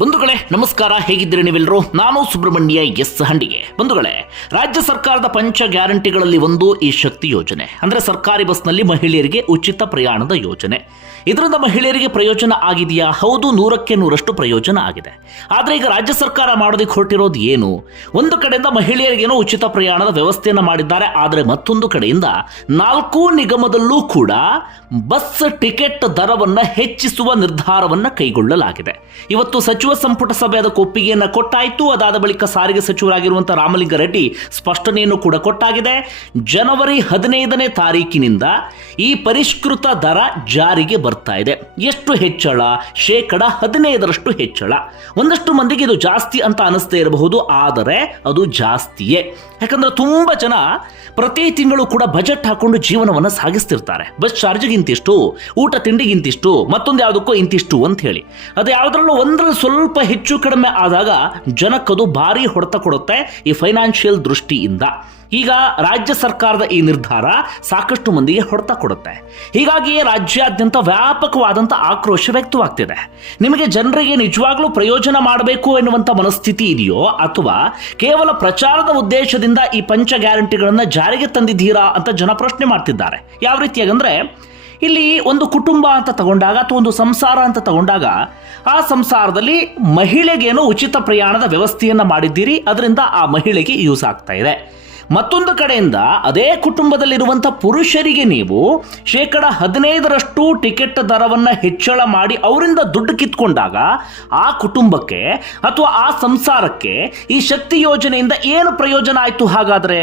ಬಂಧುಗಳೇ, ನಮಸ್ಕಾರ. ಹೇಗಿದ್ದೀರಿ ನೀವೆಲ್ಲರೂ? ನಾನು ಸುಬ್ರಹ್ಮಣ್ಯ ಎಸ್ ಹಂಡಿಗೆ. ಬಂಧುಗಳೇ, ರಾಜ್ಯ ಸರ್ಕಾರದ ಪಂಚ ಗ್ಯಾರಂಟಿಗಳಲ್ಲಿ ಒಂದು ಈ ಶಕ್ತಿ ಯೋಜನೆ. ಅಂದ್ರೆ ಸರ್ಕಾರಿ ಬಸ್ನಲ್ಲಿ ಮಹಿಳೆಯರಿಗೆ ಉಚಿತ ಪ್ರಯಾಣದ ಯೋಜನೆ. ಇದರಿಂದ ಮಹಿಳೆಯರಿಗೆ ಪ್ರಯೋಜನ ಆಗಿದೆಯಾ? ಹೌದು, ನೂರಕ್ಕೆ ನೂರಷ್ಟು ಪ್ರಯೋಜನ ಆಗಿದೆ. ಆದರೆ ಈಗ ರಾಜ್ಯ ಸರ್ಕಾರ ಮಾಡೋದಕ್ಕೆ ಹೊರಟಿರೋದು ಏನು? ಒಂದು ಕಡೆಯಿಂದ ಮಹಿಳೆಯರಿಗೇನೋ ಉಚಿತ ಪ್ರಯಾಣದ ವ್ಯವಸ್ಥೆಯನ್ನು ಮಾಡಿದ್ದಾರೆ, ಆದರೆ ಮತ್ತೊಂದು ಕಡೆಯಿಂದ ನಾಲ್ಕು ನಿಗಮದಲ್ಲೂ ಕೂಡ ಬಸ್ ಟಿಕೆಟ್ ದರವನ್ನು ಹೆಚ್ಚಿಸುವ ನಿರ್ಧಾರವನ್ನು ಕೈಗೊಳ್ಳಲಾಗಿದೆ. ಇವತ್ತು ಸಚಿವ ಸಂಪುಟ ಸಭೆ ಅದಕ್ಕೆ ಒಪ್ಪಿಗೆಯನ್ನು ಕೊಟ್ಟಾಯಿತು. ಅದಾದ ಬಳಿಕ ಸಾರಿಗೆ ಸಚಿವರಾಗಿರುವಂತಹ ರಾಮಲಿಂಗಾರೆಡ್ಡಿ ಸ್ಪಷ್ಟನೆಯನ್ನು ಕೂಡ ಕೊಟ್ಟಾಗಿದೆ. ಜನವರಿ ಹದಿನೈದನೇ ತಾರೀಕಿನಿಂದ ಈ ಪರಿಷ್ಕೃತ ದರ ಜಾರಿಗೆ ಬರ್ತಾ ಇದೆ. ಎಷ್ಟು ಹೆಚ್ಚಳ? ಶೇಕಡ ಹದಿನೈದರಷ್ಟು ಹೆಚ್ಚಳ. ಒಂದಷ್ಟು ಮಂದಿಗೆ ಇದು ಜಾಸ್ತಿ ಅಂತ ಅನ್ನಿಸ್ತಾ ಇರಬಹುದು, ಆದರೆ ಅದು ಜಾಸ್ತಿಯೇ. ಯಾಕಂದ್ರೆ ತುಂಬ ಜನ ಪ್ರತಿ ತಿಂಗಳು ಕೂಡ ಬಜೆಟ್ ಹಾಕೊಂಡು ಜೀವನವನ್ನು ಸಾಗಿಸ್ತಿರ್ತಾರೆ. ಬಸ್ ಚಾರ್ಜ್ಗಿಂತಿಷ್ಟು, ಊಟ ತಿಂಡಿಗಿಂತಿಷ್ಟು, ಮತ್ತೊಂದು ಯಾವುದಕ್ಕೂ ಇಂತಿಷ್ಟು ಅಂತ ಹೇಳಿ. ಅದು ಯಾವುದ್ರಲ್ಲೂ ಒಂದರಲ್ಲಿ ಸ್ವಲ್ಪ ಹೆಚ್ಚು ಕಡಿಮೆ ಆದಾಗ ಜನಕ್ಕದು ಭಾರಿ ಹೊಡೆತ ಕೊಡುತ್ತೆ ಈ ಫೈನಾನ್ಷಿಯಲ್ ದೃಷ್ಟಿಯಿಂದ. ಈಗ ರಾಜ್ಯ ಸರ್ಕಾರದ ಈ ನಿರ್ಧಾರ ಸಾಕಷ್ಟು ಮಂದಿಗೆ ಹೊಡೆತ ಕೊಡುತ್ತೆ. ಹೀಗಾಗಿ ರಾಜ್ಯಾದ್ಯಂತ ವ್ಯಾಪಕವಾದಂಥ ಆಕ್ರೋಶ ವ್ಯಕ್ತವಾಗ್ತಿದೆ. ನಿಮಗೆ ಜನರಿಗೆ ನಿಜವಾಗ್ಲೂ ಪ್ರಯೋಜನ ಮಾಡಬೇಕು ಎನ್ನುವಂಥ ಮನಸ್ಥಿತಿ ಇದೆಯೋ ಅಥವಾ ಕೇವಲ ಪ್ರಚಾರದ ಉದ್ದೇಶದಿಂದ ಈ ಪಂಚ ಗ್ಯಾರಂಟಿಗಳನ್ನು ಜಾರಿಗೆ ತಂದಿದ್ದೀರಾ ಅಂತ ಜನ ಪ್ರಶ್ನೆ ಮಾಡ್ತಿದ್ದಾರೆ. ಯಾವ ರೀತಿಯಾಗಂದ್ರೆ, ಇಲ್ಲಿ ಒಂದು ಕುಟುಂಬ ಅಂತ ತಗೊಂಡಾಗ ಅಥವಾ ಒಂದು ಸಂಸಾರ ಅಂತ ತಗೊಂಡಾಗ ಆ ಸಂಸಾರದಲ್ಲಿ ಮಹಿಳೆಗೇನೋ ಉಚಿತ ಪ್ರಯಾಣದ ವ್ಯವಸ್ಥೆಯನ್ನು ಮಾಡಿದ್ದೀರಿ, ಅದರಿಂದ ಆ ಮಹಿಳೆಗೆ ಯೂಸ್ ಆಗ್ತಾ ಇದೆ. ಮತ್ತೊಂದು ಕಡೆಯಿಂದ ಅದೇ ಕುಟುಂಬದಲ್ಲಿರುವಂಥ ಪುರುಷರಿಗೆ ನೀವು ಶೇಕಡ ಹದಿನೈದರಷ್ಟು ಟಿಕೆಟ್ ದರವನ್ನು ಹೆಚ್ಚಳ ಮಾಡಿ ಅವರಿಂದ ದುಡ್ಡು ಕಿತ್ಕೊಂಡಾಗ ಆ ಕುಟುಂಬಕ್ಕೆ ಅಥವಾ ಆ ಸಂಸಾರಕ್ಕೆ ಈ ಶಕ್ತಿ ಯೋಜನೆಯಿಂದ ಏನು ಪ್ರಯೋಜನ ಆಯಿತು ಹಾಗಾದ್ರೆ?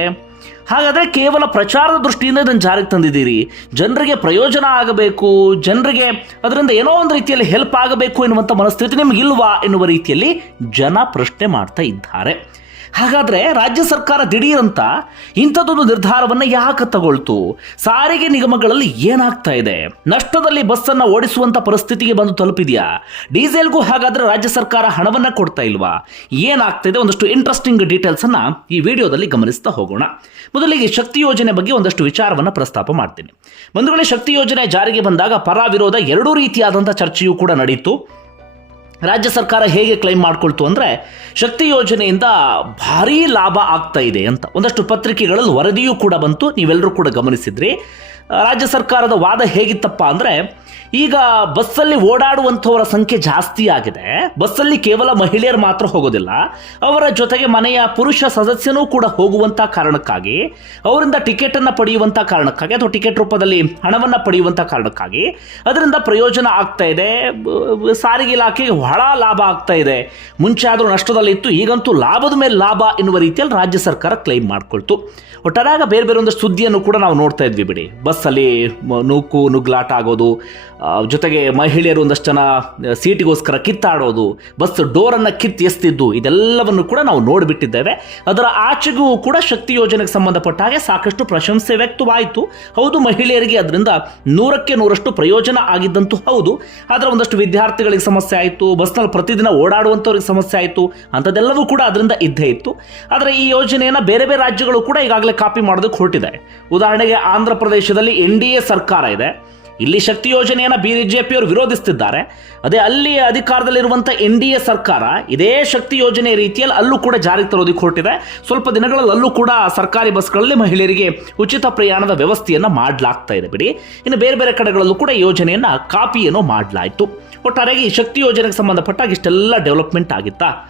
ಹಾಗಾದ್ರೆ ಕೇವಲ ಪ್ರಚಾರದ ದೃಷ್ಟಿಯಿಂದ ಇದನ್ನು ಜಾರಿಗೆ ತಂದಿದ್ದೀರಿ. ಜನರಿಗೆ ಪ್ರಯೋಜನ ಆಗಬೇಕು, ಜನರಿಗೆ ಅದರಿಂದ ಏನೋ ಒಂದು ರೀತಿಯಲ್ಲಿ ಹೆಲ್ಪ್ ಆಗಬೇಕು ಎನ್ನುವಂಥ ಮನಸ್ಥಿತಿ ನಿಮಗಿಲ್ವಾ ಎನ್ನುವ ರೀತಿಯಲ್ಲಿ ಜನ ಪ್ರಶ್ನೆ ಮಾಡ್ತಾ ಇದ್ದಾರೆ. ಹಾಗಾದ್ರೆ ರಾಜ್ಯ ಸರ್ಕಾರ ದಿಢೀರಂತ ಇಂಥದ್ದೊಂದು ನಿರ್ಧಾರವನ್ನು ಯಾಕೆ ತಗೊಳ್ತು? ಸಾರಿಗೆ ನಿಗಮಗಳಲ್ಲಿ ಏನಾಗ್ತಾ ಇದೆ? ನಷ್ಟದಲ್ಲಿ ಬಸ್ಸನ್ನು ಓಡಿಸುವಂಥ ಪರಿಸ್ಥಿತಿಗೆ ಬಂದು ತಲುಪಿದೆಯಾ? ಡೀಸೆಲ್ಗೂ ಹಾಗಾದರೆ ರಾಜ್ಯ ಸರ್ಕಾರ ಹಣವನ್ನು ಕೊಡ್ತಾ ಇಲ್ವಾ? ಏನಾಗ್ತಾ ಇದೆ? ಒಂದಷ್ಟು ಇಂಟ್ರೆಸ್ಟಿಂಗ್ ಡೀಟೇಲ್ಸನ್ನು ಈ ವಿಡಿಯೋದಲ್ಲಿ ಗಮನಿಸ್ತಾ ಹೋಗೋಣ. ಮೊದಲಿಗೆ ಶಕ್ತಿ ಯೋಜನೆ ಬಗ್ಗೆ ಒಂದಷ್ಟು ವಿಚಾರವನ್ನು ಪ್ರಸ್ತಾಪ ಮಾಡ್ತೀನಿ. ಬಂಧುಗಳೇ, ಶಕ್ತಿ ಯೋಜನೆ ಜಾರಿಗೆ ಬಂದಾಗ ಪರ ವಿರೋಧ ಎರಡೂ ರೀತಿಯಾದಂಥ ಚರ್ಚೆಯೂ ಕೂಡ ನಡೀತು. ರಾಜ್ಯ ಸರ್ಕಾರ ಹೇಗೆ ಕ್ಲೈಮ್ ಮಾಡ್ಕೊಳ್ತು ಅಂದರೆ ಶಕ್ತಿ ಯೋಜನೆಯಿಂದ ಭಾರೀ ಲಾಭ ಆಗ್ತಾ ಇದೆ ಅಂತ. ಒಂದಷ್ಟು ಪತ್ರಿಕೆಗಳಲ್ಲಿ ವರದಿಯೂ ಕೂಡ ಬಂತು. ನೀವೆಲ್ಲರೂ ಕೂಡ ಗಮನಿಸಿದ್ರಿ. ರಾಜ್ಯ ಸರ್ಕಾರದ ವಾದ ಹೇಗಿತ್ತಪ್ಪ ಅಂದರೆ, ಈಗ ಬಸ್ಸಲ್ಲಿ ಓಡಾಡುವಂಥವರ ಸಂಖ್ಯೆ ಜಾಸ್ತಿ ಆಗಿದೆ. ಬಸ್ಸಲ್ಲಿ ಕೇವಲ ಮಹಿಳೆಯರು ಮಾತ್ರ ಹೋಗೋದಿಲ್ಲ. ಅವರ ಜೊತೆಗೆ ಮನೆಯ ಪುರುಷ ಸದಸ್ಯನೂ ಕೂಡ ಹೋಗುವಂಥ ಕಾರಣಕ್ಕಾಗಿ, ಅವರಿಂದ ಟಿಕೆಟನ್ನು ಪಡೆಯುವಂಥ ಕಾರಣಕ್ಕಾಗಿ ಅಥವಾ ಟಿಕೆಟ್ ರೂಪದಲ್ಲಿ ಹಣವನ್ನು ಪಡೆಯುವಂಥ ಕಾರಣಕ್ಕಾಗಿ ಅದರಿಂದ ಪ್ರಯೋಜನ ಆಗ್ತಾ ಇದೆ. ಸಾರಿಗೆ ಇಲಾಖೆಗೆ ಬಹಳ ಲಾಭ ಆಗ್ತಾ ಇದೆ. ಮುಂಚೆ ಆದರೂ ನಷ್ಟದಲ್ಲಿ ಇತ್ತು, ಈಗಂತೂ ಲಾಭದ ಮೇಲೆ ಲಾಭ ಎನ್ನುವ ರೀತಿಯಲ್ಲಿ ರಾಜ್ಯ ಸರ್ಕಾರ ಕ್ಲೈಮ್ ಮಾಡಿಕೊಳ್ತು. ಒಟ್ಟಾರಾಗ ಬೇರೆ ಬೇರೆ ಒಂದಷ್ಟು ಸುದ್ದಿಯನ್ನು ಕೂಡ ನಾವು ನೋಡ್ತಾ ಇದ್ವಿ ಬಿಡಿ. ಬಸ್ಸಲ್ಲಿ ನೂಕು, ನುಗ್ಲಾಟ ಆಗೋದು ಜೊತೆಗೆ ಮಹಿಳೆಯರು ಒಂದಷ್ಟು ಜನ ಸೀಟಿಗೋಸ್ಕರ ಕಿತ್ತಾಡೋದು, ಬಸ್ ಡೋರನ್ನು ಕಿತ್ತು ಎಸ್ತಿದ್ದು, ಇದೆಲ್ಲವನ್ನು ಕೂಡ ನಾವು ನೋಡಿಬಿಟ್ಟಿದ್ದೇವೆ. ಅದರ ಆಚೆಗೂ ಕೂಡ ಶಕ್ತಿ ಯೋಜನೆಗೆ ಸಂಬಂಧಪಟ್ಟ ಹಾಗೆ ಸಾಕಷ್ಟು ಪ್ರಶಂಸೆ ವ್ಯಕ್ತವಾಯಿತು. ಹೌದು, ಮಹಿಳೆಯರಿಗೆ ಅದರಿಂದ ನೂರಕ್ಕೆ ನೂರಷ್ಟು ಪ್ರಯೋಜನ ಆಗಿದ್ದಂತೂ ಹೌದು. ಆದರೆ ಒಂದಷ್ಟು ವಿದ್ಯಾರ್ಥಿಗಳಿಗೆ ಸಮಸ್ಯೆ ಆಯಿತು, ಬಸ್ನಲ್ಲಿ ಪ್ರತಿದಿನ ಓಡಾಡುವಂಥವ್ರಿಗೆ ಸಮಸ್ಯೆ ಆಯಿತು, ಅಂಥದ್ದೆಲ್ಲವೂ ಕೂಡ ಅದರಿಂದ ಇದ್ದೇ ಇತ್ತು. ಆದರೆ ಈ ಯೋಜನೆಯನ್ನು ಬೇರೆ ಬೇರೆ ರಾಜ್ಯಗಳು ಕೂಡ ಈಗಾಗಲೇ ಕಾಪಿ ಮಾಡೋದಕ್ಕೆ ಹೊರಟಿದೆ. ಉದಾಹರಣೆಗೆ ಆಂಧ್ರ ಪ್ರದೇಶದಲ್ಲಿ ಎನ್ ಡಿ ಎ ಸರ್ಕಾರ ಇದೆ. ಇಲ್ಲಿ ಶಕ್ತಿ ಯೋಜನೆಯನ್ನು ಬಿಜೆಪಿಯವರು ವಿರೋಧಿಸುತ್ತಿದ್ದಾರೆ ಅದೇ ಅಲ್ಲಿ ಅಧಿಕಾರದಲ್ಲಿರುವಂಥ ಎನ್ ಡಿ ಎ ಸರ್ಕಾರ ಇದೇ ಶಕ್ತಿ ಯೋಜನೆ ರೀತಿಯಲ್ಲಿ ಅಲ್ಲೂ ಕೂಡ ಜಾರಿಗೆ ತರೋದಕ್ಕೆ ಹೊರಟಿದೆ. ಸ್ವಲ್ಪ ದಿನಗಳಲ್ಲಿ ಅಲ್ಲೂ ಕೂಡ ಸರ್ಕಾರಿ ಬಸ್ಗಳಲ್ಲಿ ಮಹಿಳೆಯರಿಗೆ ಉಚಿತ ಪ್ರಯಾಣದ ವ್ಯವಸ್ಥೆಯನ್ನು ಮಾಡಲಾಗ್ತಾ ಇದೆ ಬಿಡಿ. ಇನ್ನು ಬೇರೆ ಬೇರೆ ಕಡೆಗಳಲ್ಲೂ ಕೂಡ ಯೋಜನೆಯನ್ನ ಕಾಪಿಯನ್ನು ಮಾಡಲಾಯಿತು. ಈ ಶಕ್ತಿ ಯೋಜನೆಗೆ ಸಂಬಂಧಪಟ್ಟಾಗ ಇಷ್ಟೆಲ್ಲ ಡೆವಲಪ್ಮೆಂಟ್ ಆಗಿತ್ತಾ?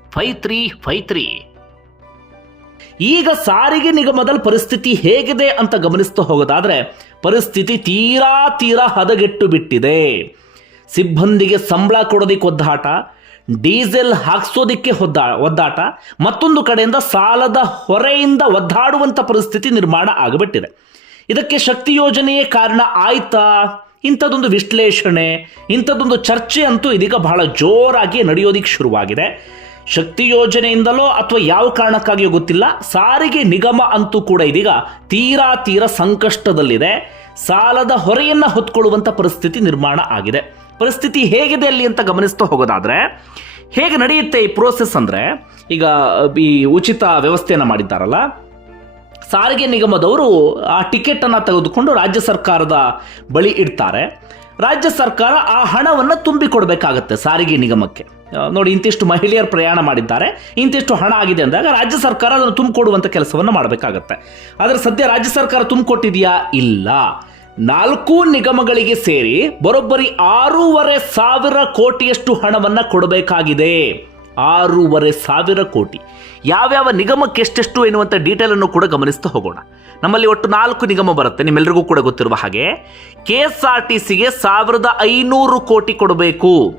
five three five three ಈಗ ಸಾರಿಗೆ ನಿಗಮದಲ್ಲಿ ಪರಿಸ್ಥಿತಿ ಹೇಗಿದೆ ಅಂತ ಗಮನಿಸ್ತಾ ಹೋಗೋದಾದ್ರೆ, ಪರಿಸ್ಥಿತಿ ತೀರಾ ತೀರಾ ಹದಗೆಟ್ಟು ಬಿಟ್ಟಿದೆ. ಸಿಬ್ಬಂದಿಗೆ ಸಂಬಳ ಕೊಡೋದಿಕ್ಕೆ ಒದ್ದಾಟ, ಡೀಸೆಲ್ ಹಾಕ್ಸೋದಿಕ್ಕೆ ಒದ್ದಾ ಒದ್ದಾಟ, ಮತ್ತೊಂದು ಕಡೆಯಿಂದ ಸಾಲದ ಹೊರೆಯಿಂದ ಒದ್ದಾಡುವಂಥ ಪರಿಸ್ಥಿತಿ ನಿರ್ಮಾಣ ಆಗಿಬಿಟ್ಟಿದೆ. ಇದಕ್ಕೆ ಶಕ್ತಿ ಯೋಜನೆಯೇ ಕಾರಣ ಆಯ್ತಾ? ಇಂಥದ್ದೊಂದು ವಿಶ್ಲೇಷಣೆ, ಇಂಥದ್ದೊಂದು ಚರ್ಚೆ ಅಂತೂ ಇದೀಗ ಬಹಳ ಜೋರಾಗಿ ನಡೆಯೋದಿಕ್ಕೆ ಶುರುವಾಗಿದೆ. ಶಕ್ತಿ ಯೋಜನೆಯಿಂದಲೋ ಅಥವಾ ಯಾವ ಕಾರಣಕ್ಕಾಗಿಯೋ ಗೊತ್ತಿಲ್ಲ. ಸಾರಿಗೆ ನಿಗಮ ಅಂತೂ ಕೂಡ ಇದೀಗ ತೀರಾ ತೀರ ಸಂಕಷ್ಟದಲ್ಲಿದೆ. ಸಾಲದ ಹೊರೆಯನ್ನು ಹೊತ್ಕೊಳ್ಳುವಂಥ ಪರಿಸ್ಥಿತಿ ನಿರ್ಮಾಣ ಆಗಿದೆ. ಪರಿಸ್ಥಿತಿ ಹೇಗಿದೆ ಅಲ್ಲಿ ಅಂತ ಗಮನಿಸ್ತಾ ಹೋಗೋದಾದ್ರೆ, ಹೇಗೆ ನಡೆಯುತ್ತೆ ಈ ಪ್ರೋಸೆಸ್ ಅಂದರೆ, ಈಗ ಈ ಉಚಿತ ವ್ಯವಸ್ಥೆಯನ್ನು ಮಾಡಿದ್ದಾರಲ್ಲ, ಸಾರಿಗೆ ನಿಗಮದವರು ಆ ಟಿಕೆಟನ್ನು ತೆಗೆದುಕೊಂಡು ರಾಜ್ಯ ಸರ್ಕಾರದ ಬಳಿ ಇಡ್ತಾರೆ. ರಾಜ್ಯ ಸರ್ಕಾರ ಆ ಹಣವನ್ನು ತುಂಬಿಕೊಡ್ಬೇಕಾಗತ್ತೆ ಸಾರಿಗೆ ನಿಗಮಕ್ಕೆ. ನೋಡಿ, ಇಂತಿಷ್ಟು ಮಹಿಳೆಯರು ಪ್ರಯಾಣ ಮಾಡಿದ್ದಾರೆ. ಇಂತಿಷ್ಟು ಹಣ ಆಗಿದೆ ಅಂದಾಗ ರಾಜ್ಯ ಸರ್ಕಾರ ಅದನ್ನು ತುಂಬಿಕೊಡುವಂಥ ಕೆಲಸವನ್ನು ಮಾಡಬೇಕಾಗತ್ತೆ. ಆದರೆ ಸದ್ಯ ರಾಜ್ಯ ಸರ್ಕಾರ ತುಂಬಿಕೊಟ್ಟಿದೆಯಾ? ಇಲ್ಲ. ನಾಲ್ಕು ನಿಗಮಗಳಿಗೆ ಸೇರಿ ಬರೋಬ್ಬರಿ ಆರೂವರೆ ಸಾವಿರ ಕೋಟಿಯಷ್ಟು ಹಣವನ್ನು ಕೊಡಬೇಕಾಗಿದೆ. ಆರೂವರೆ ಸಾವಿರ ಕೋಟಿ. ಯಾವ್ಯಾವ ನಿಗಮಕ್ಕೆ ಎಷ್ಟೆಷ್ಟು ಎನ್ನುವಂಥ ಡೀಟೇಲನ್ನು ಕೂಡ ಗಮನಿಸ್ತಾ ಹೋಗೋಣ. ನಮ್ಮಲ್ಲಿ ಒಟ್ಟು ನಾಲ್ಕು ನಿಗಮ ಬರುತ್ತೆ ನಿಮ್ಮೆಲ್ಲರಿಗೂ ಕೂಡ ಗೊತ್ತಿರುವ ಹಾಗೆ. ಕೆ ಎಸ್ ಆರ್ ಟಿ ಸಿಗೆ ಸಾವಿರದ ಐನೂರು ಕೋಟಿ ಕೊಡಬೇಕು.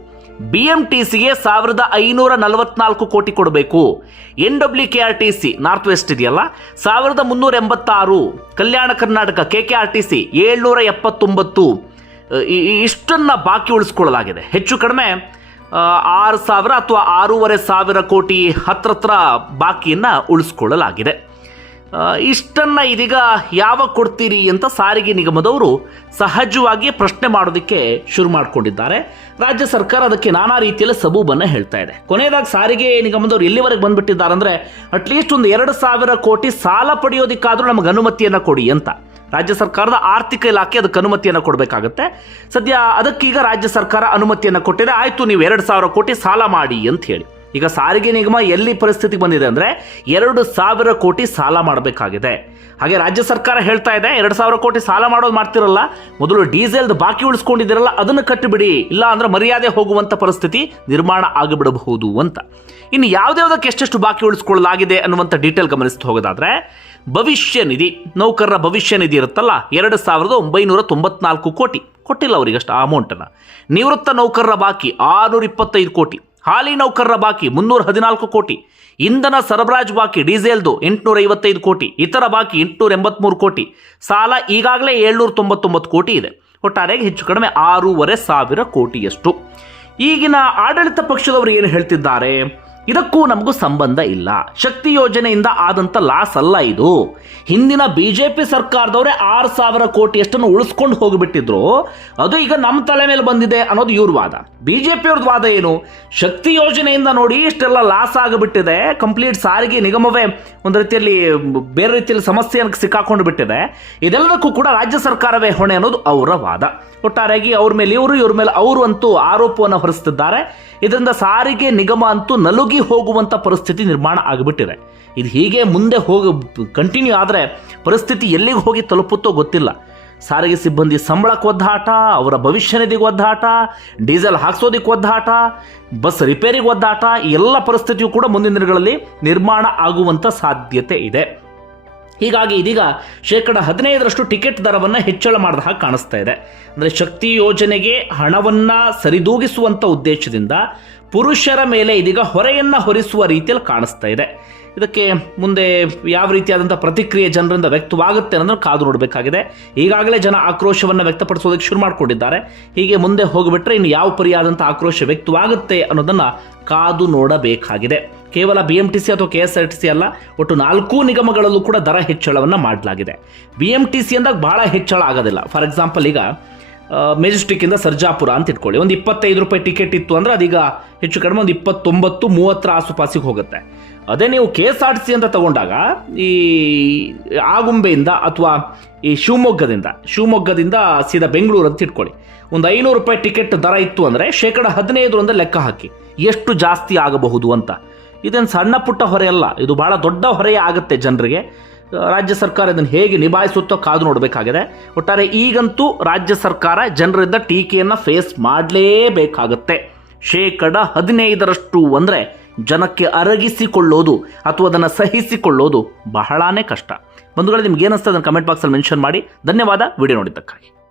ಬಿ ಎಂ ಟಿ ಸಿಗೆ ಸಾವಿರದ ಐನೂರ ನಲವತ್ನಾಲ್ಕು ಕೋಟಿ ಕೊಡಬೇಕು. N W K R T C north west ಇದೆಯಲ್ಲ? ಸಾವಿರದ ಮುನ್ನೂರ ಎಂಬತ್ತಾರು. Kalyana Karnataka K K R T C ಏಳ್ನೂರ ಎಪ್ಪತ್ತೊಂಬತ್ತು. ಇಷ್ಟನ್ನ ಬಾಕಿ ಉಳಿಸ್ಕೊಳ್ಳಲಾಗಿದೆ. ಹೆಚ್ಚು ಕಡಿಮೆ ಆರು ಸಾವಿರ ಅಥವಾ ಆರೂವರೆ ಸಾವಿರ ಕೋಟಿ ಹತ್ರ ಬಾಕಿಯನ್ನು ಉಳಿಸ್ಕೊಳ್ಳಲಾಗಿದೆ. ಇಷ್ಟನ್ನ ಇದೀಗ ಯಾವಾಗ ಕೊಡ್ತೀರಿ ಅಂತ ಸಾರಿಗೆ ನಿಗಮದವರು ಸಹಜವಾಗಿ ಪ್ರಶ್ನೆ ಮಾಡೋದಕ್ಕೆ ಶುರು ಮಾಡಿಕೊಂಡಿದ್ದಾರೆ. ರಾಜ್ಯ ಸರ್ಕಾರ ಅದಕ್ಕೆ ನಾನಾ ರೀತಿಯಲ್ಲಿ ಸಬೂಬನ್ನು ಹೇಳ್ತಾ ಇದೆ. ಕೊನೆಯದಾಗಿ ಸಾರಿಗೆ ನಿಗಮದವರು ಎಲ್ಲಿವರೆಗೆ ಬಂದ್ಬಿಟ್ಟಿದ್ದಾರೆ ಅಂದರೆ ಅಟ್ಲೀಸ್ಟ್ ಒಂದು ಎರಡು ಸಾವಿರ ಕೋಟಿ ಸಾಲ ಪಡೆಯೋದಕ್ಕಾದರೂ ನಮಗೆ ಅನುಮತಿಯನ್ನು ಕೊಡಿ ಅಂತ. ರಾಜ್ಯ ಸರ್ಕಾರದ ಆರ್ಥಿಕ ಇಲಾಖೆ ಅದಕ್ಕೆ ಅನುಮತಿಯನ್ನು ಕೊಡಬೇಕಾಗತ್ತೆ. ಸದ್ಯ ಅದಕ್ಕೀಗ ರಾಜ್ಯ ಸರ್ಕಾರ ಅನುಮತಿಯನ್ನು ಕೊಟ್ಟಿದೆ. ಆಯಿತು, ನೀವು ಎರಡು ಸಾವಿರ ಕೋಟಿ ಸಾಲ ಮಾಡಿ ಅಂತ ಹೇಳಿ. ಈಗ ಸಾರಿಗೆ ನಿಗಮ ಎಲ್ಲಿ ಪರಿಸ್ಥಿತಿ ಬಂದಿದೆ ಅಂದ್ರೆ ಎರಡು ಸಾವಿರ ಕೋಟಿ ಸಾಲ ಮಾಡಬೇಕಾಗಿದೆ. ಹಾಗೆ ರಾಜ್ಯ ಸರ್ಕಾರ ಹೇಳ್ತಾ ಇದೆ, ಎರಡು ಸಾವಿರ ಕೋಟಿ ಸಾಲ ಮಾಡೋದು ಮಾಡ್ತಿರಲ್ಲ, ಮೊದಲು ಡೀಸೆಲ್ದು ಬಾಕಿ ಉಳಿಸ್ಕೊಂಡಿದ್ದೀರಲ್ಲ, ಅದನ್ನು ಕಟ್ಟಿಬಿಡಿ, ಇಲ್ಲ ಅಂದ್ರೆ ಮರ್ಯಾದೆ ಹೋಗುವಂತ ಪರಿಸ್ಥಿತಿ ನಿರ್ಮಾಣ ಆಗಿಬಿಡಬಹುದು ಅಂತ. ಇನ್ನು ಯಾವ್ದ್ಯಾವ್ದಕ್ಕೆ ಎಷ್ಟೆಷ್ಟು ಬಾಕಿ ಉಳಿಸ್ಕೊಳ್ಳಲಾಗಿದೆ ಅನ್ನುವಂಥ ಡೀಟೇಲ್ ಗಮನಿಸ್ತಾ ಹೋಗೋದಾದ್ರೆ, ಭವಿಷ್ಯ ನಿಧಿ, ನೌಕರರ ಭವಿಷ್ಯ ನಿಧಿ ಇರುತ್ತಲ್ಲ, ಎರಡು ಸಾವಿರದ ಒಂಬೈನೂರ ತೊಂಬತ್ನಾಲ್ಕು ಕೋಟಿ. ಕೊಟ್ಟಿಲ್ಲ ಅವರಿಗಷ್ಟು ಆ ಅಮೌಂಟನ್ನು ನಿವೃತ್ತ ನೌಕರರ ಬಾಕಿ ಆರುನೂರ ಇಪ್ಪತ್ತೈದು ಕೋಟಿ. ಹಾಲಿ ನೌಕರರ ಬಾಕಿ ಮುನ್ನೂರ ಹದಿನಾಲ್ಕು ಕೋಟಿ, ಇಂಧನ ಸರಬರಾಜು ಬಾಕಿ ಡೀಸೆಲ್ದು ಎಂಟುನೂರ ಐವತ್ತೈದು ಕೋಟಿ, ಇತರ ಬಾಕಿ ಎಂಟುನೂರ ಎಂಬತ್ಮೂರು ಕೋಟಿ. ಸಾಲ ಈಗಾಗಲೇ ಏಳ್ನೂರ ತೊಂಬತ್ತೊಂಬತ್ತು ಕೋಟಿ ಇದೆ. ಒಟ್ಟಾರೆಯಾಗಿ ಹೆಚ್ಚು ಕಡಿಮೆ ಆರೂವರೆ ಸಾವಿರ ಕೋಟಿಯಷ್ಟು. ಈಗಿನ ಆಡಳಿತ ಪಕ್ಷದವರು ಏನು ಹೇಳ್ತಿದ್ದಾರೆ? ಇದಕ್ಕೂ ನಮಗೂ ಸಂಬಂಧ ಇಲ್ಲ. ಶಕ್ತಿ ಯೋಜನೆಯಿಂದ ಆದಂಥ ಲಾಸ್ ಅಲ್ಲ ಇದು. ಹಿಂದಿನ ಬಿ ಜೆ ಪಿ ಸರ್ಕಾರದವರೇ ಆರು ಸಾವಿರ ಕೋಟಿಯಷ್ಟನ್ನು ಉಳಿಸ್ಕೊಂಡು ಹೋಗಿಬಿಟ್ಟಿದ್ರು. ಅದು ಈಗ ನಮ್ಮ ತಲೆ ಮೇಲೆ ಬಂದಿದೆ ಅನ್ನೋದು ಇವ್ರ ವಾದ. ಬಿ ಜೆ ಪಿಯವ್ರದ್ದು ವಾದ ಏನು? ಶಕ್ತಿ ಯೋಜನೆಯಿಂದ ನೋಡಿ ಇಷ್ಟೆಲ್ಲ ಲಾಸ್ ಆಗಿಬಿಟ್ಟಿದೆ. ಕಂಪ್ಲೀಟ್ ಸಾರಿಗೆ ನಿಗಮವೇ ಒಂದು ರೀತಿಯಲ್ಲಿ ಬೇರೆ ರೀತಿಯಲ್ಲಿ ಸಮಸ್ಯೆಯನ್ನು ಸಿಕ್ಕಾಕೊಂಡು ಬಿಟ್ಟಿದೆ ಇದೆಲ್ಲದಕ್ಕೂ ಕೂಡ ರಾಜ್ಯ ಸರ್ಕಾರವೇ ಹೊಣೆ ಅನ್ನೋದು ಅವರ ವಾದ. ಒಟ್ಟಾರೆಯಾಗಿ ಅವ್ರ ಮೇಲೆ, ಇವರು ಇವ್ರ ಮೇಲೆ, ಅವರು ಅಂತೂ ಆರೋಪವನ್ನು ಹೊರಿಸ್ತಿದ್ದಾರೆ. ಇದರಿಂದ ಸಾರಿಗೆ ನಿಗಮ ಅಂತೂ ನಲುಗಿ ಹೋಗುವಂಥ ಪರಿಸ್ಥಿತಿ ನಿರ್ಮಾಣ ಆಗಿಬಿಟ್ಟಿದೆ. ಇದು ಹೀಗೆ ಮುಂದೆ ಹೋಗಿ ಕಂಟಿನ್ಯೂ ಆದರೆ ಪರಿಸ್ಥಿತಿ ಎಲ್ಲಿಗೆ ಹೋಗಿ ತಲುಪುತ್ತೋ ಗೊತ್ತಿಲ್ಲ. ಸಾರಿಗೆ ಸಿಬ್ಬಂದಿ ಸಂಬಳಕ್ಕೆ ಒದ್ದಾಟ, ಅವರ ಭವಿಷ್ಯ ನಿಧಿಗೆ ಒದ್ದಾಟ, ಡೀಸೆಲ್ ಹಾಕ್ಸೋದಕ್ಕೆ ಒದ್ದಾಟ, ಬಸ್ ರಿಪೇರಿಗೆ ಒದ್ದಾಟ ಎಲ್ಲ ಪರಿಸ್ಥಿತಿಯು ಕೂಡ ಮುಂದಿನ ದಿನಗಳಲ್ಲಿ ನಿರ್ಮಾಣ ಆಗುವಂಥ ಸಾಧ್ಯತೆ ಇದೆ. ಹೀಗಾಗಿ ಇದೀಗ ಶೇಕಡ ಹದಿನೈದರಷ್ಟು ಟಿಕೆಟ್ ದರವನ್ನು ಹೆಚ್ಚಳ ಮಾಡಿದ ಹಾಗೆ ಕಾಣಿಸ್ತಾ ಇದೆ. ಅಂದರೆ ಶಕ್ತಿ ಯೋಜನೆಗೆ ಹಣವನ್ನು ಸರಿದೂಗಿಸುವಂಥ ಉದ್ದೇಶದಿಂದ ಪುರುಷರ ಮೇಲೆ ಇದೀಗ ಹೊರೆಯನ್ನು ಹೊರಿಸುವ ರೀತಿಯಲ್ಲಿ ಕಾಣಿಸ್ತಾ ಇದೆ. ಇದಕ್ಕೆ ಮುಂದೆ ಯಾವ ರೀತಿಯಾದಂಥ ಪ್ರತಿಕ್ರಿಯೆ ಜನರಿಂದ ವ್ಯಕ್ತವಾಗುತ್ತೆ ಅನ್ನೋದನ್ನು ಕಾದು ನೋಡಬೇಕಾಗಿದೆ. ಈಗಾಗಲೇ ಜನ ಆಕ್ರೋಶವನ್ನು ವ್ಯಕ್ತಪಡಿಸೋದಕ್ಕೆ ಶುರು ಮಾಡಿಕೊಂಡಿದ್ದಾರೆ. ಹೀಗೆ ಮುಂದೆ ಹೋಗಿಬಿಟ್ರೆ ಇನ್ನು ಯಾವ ಪರಿಯಾದಂಥ ಆಕ್ರೋಶ ವ್ಯಕ್ತವಾಗುತ್ತೆ ಅನ್ನೋದನ್ನು ಕಾದು ನೋಡಬೇಕಾಗಿದೆ. ಕೇವಲ ಬಿ ಎಂ ಟಿ ಸಿ ಅಥವಾ K S R T C ಅಲ್ಲ, ಒಟ್ಟು ನಾಲ್ಕು ನಿಗಮಗಳಲ್ಲೂ ಕೂಡ ದರ ಹೆಚ್ಚಳವನ್ನು ಮಾಡಲಾಗಿದೆ. ಬಿ ಎಂ ಟಿ ಸಿ ಅಂದಾಗ ಬಹಳ ಹೆಚ್ಚಳ ಆಗೋದಿಲ್ಲ. ಫಾರ್ ಎಕ್ಸಾಂಪಲ್ ಈಗ ಮೆಜೆಸ್ಟಿಕ್ಕಿಂದ ಸರ್ಜಾಪುರ ಅಂತ ಇಟ್ಕೊಳ್ಳಿ. ಒಂದು ಇಪ್ಪತ್ತೈದು ರೂಪಾಯಿ ಟಿಕೆಟ್ ಇತ್ತು ಅಂದರೆ ಅದೀಗ ಹೆಚ್ಚು ಕಡಿಮೆ ಒಂದು ಇಪ್ಪತ್ತೊಂಬತ್ತು ಮೂವತ್ತರ ಆಸುಪಾಸಿಗೆ ಹೋಗುತ್ತೆ. ಅದೇ ನೀವು K S R T C ಅಂತ ತಗೊಂಡಾಗ ಈ ಆಗುಂಬೆಯಿಂದ ಅಥವಾ ಈ ಶಿವಮೊಗ್ಗದಿಂದ ಶಿವಮೊಗ್ಗದಿಂದ ಸೀದಾ ಬೆಂಗಳೂರು ಅಂತ ಇಟ್ಕೊಳ್ಳಿ. ಒಂದು ಐನೂರು ರೂಪಾಯಿ ಟಿಕೆಟ್ ದರ ಇತ್ತು ಅಂದರೆ ಶೇಕಡ ಹದಿನೈದರಿಂದ ಲೆಕ್ಕ ಹಾಕಿ. ಎಷ್ಟು ಜಾಸ್ತಿ ಆಗಬಹುದು ಅಂತ. ಇದೇನು ಸಣ್ಣ ಪುಟ್ಟ ಹೊರೆ ಅಲ್ಲ, ಇದು ಭಾಳ ದೊಡ್ಡ ಹೊರೆಯೇ ಆಗುತ್ತೆ ಜನರಿಗೆ. ರಾಜ್ಯ ಸರ್ಕಾರ ಇದನ್ನು ಹೇಗೆ ನಿಭಾಯಿಸುತ್ತೋ ಕಾದು ನೋಡಬೇಕಾಗಿದೆ. ಒಟ್ಟಾರೆ ಈಗಂತೂ ರಾಜ್ಯ ಸರ್ಕಾರ ಜನರಿಂದ ಟೀಕೆಯನ್ನು ಫೇಸ್ ಮಾಡಲೇಬೇಕಾಗತ್ತೆ. ಶೇಕಡ ಹದಿನೈದರಷ್ಟು ಅಂದರೆ ಜನಕ್ಕೆ ಅರಗಿಸಿಕೊಳ್ಳೋದು ಅಥವಾ ಅದನ್ನು ಸಹಿಸಿಕೊಳ್ಳೋದು ಬಹಳಾನೇ ಕಷ್ಟ. ಬಂಧುಗಳೇ, ನಿಮ್ಗೆ ಏನಿಸ್ತದೆ ಅದನ್ನು ಕಮೆಂಟ್ ಬಾಕ್ಸಲ್ಲಿ ಮೆನ್ಷನ್ ಮಾಡಿ. ಧನ್ಯವಾದ. ವಿಡಿಯೋ ನೋಡಿದ್ದಕ್ಕಾಗಿ.